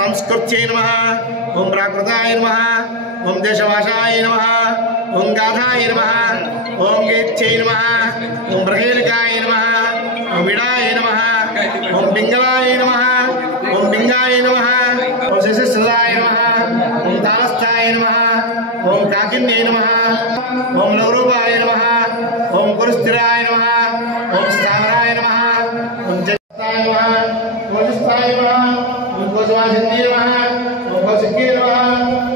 संस्कृत्यै नमः। ओम प्राकृताय नमः। ओम देशभाषाय नमः। ओम गाथाय नमः। ओम गीत्यै नमः। ओम बृहेलिकाय नमः। ओम विडाय नमः। ओम पिंगलाय नमः। ओम पिंगाय नमः। ओम शिशिसलाय नमः। ओम तालस्थाय नमः। ओम काकिन्ये नमः। ओम नवरूपाय नमः। ओम कुरुस्थिराय नमः। ओम स्थावराय नमः। ओम जगताय नमः। ओम स्थाय नमः। ओम कोशवासिन्ये नमः। ओम कौशिक्ये नमः।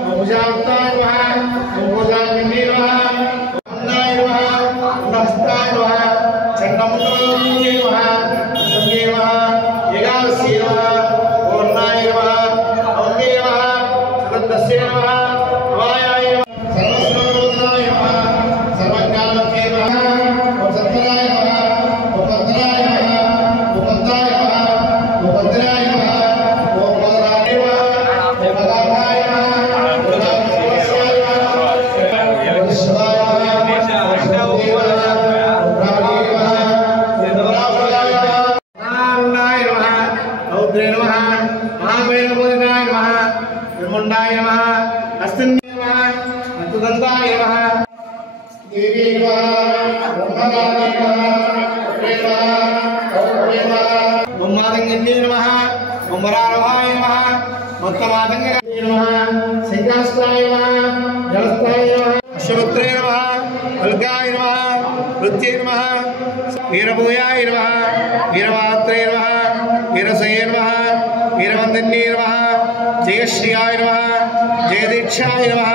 ओम भुजावताय नमः। ओम कोशाग्निये नमः। ओम अन्नाय नमः। ओम हस्ताय नमः। चण्डमुण्डमूर्तये नमः। संगे नमः। एकादश्ये नमः। ओर्णाय नमः। औङ्गे नमः। सुगन्धस्य नमः। वायाय नमः। सर्वस्वरूपाय नमः। सर्वज्ञानमूर्तये नमः। ओम सत्तराय नमः। ओम पद्राय नमः। ओम पद्राय नमः। ओम भद्राय नमः। ओम भद्राय नमः। ओम भद्राय नमः। ओम भद्राय नमः। ओम शिवाय नमः। ओम शक्तिये नमः। ओम ब्राह्मणे नमः। ओम ब्राह्मणाय नमः। नारायणाय नमः। रौद्रे नमः। महावेणभूषणाय नमः। विमुण्डाय नमः। हस्तिन्ये नमः। हस्तदन्ताय नमः। देवी नमः। ब्रह्मगात्रे नमः। पुत्रे नमः। गौरे नमः। ओम मातङ्गिन्ये नमः। ओम वरारोहाय नमः। मोत्तमातङ्गये नमः। सिंहासनाय नमः। जलस्थाय नमः। अश्वपुत्रे नमः। वल्गाय नमः। वृत्ये नमः। वीरभूयाय नमः। वीरमात्रे नमः। वीरसये नमः। वीरवन्दिन्ये नमः। जयश्रियाय नमः। जयदीक्षाय नमः।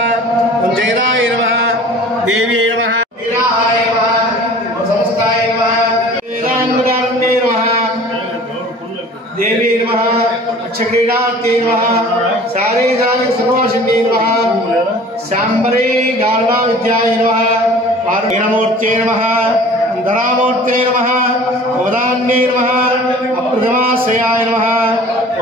ओम जयदाय नमः। देवी नमः। वीराय नमः। ओम समस्ताय नमः। वेदान्तदारण्ये नमः। देवी नमः। अक्षक्रीडार्थे नमः। सारे सारे सर्ववासिन्ये नमः। शाम्बरे गारुडा विद्याय नमः। पार्वतीमूर्तये नमः। धरामूर्तये नमः। वदान्ये नमः। अप्रतिमाश्रयाय नमः।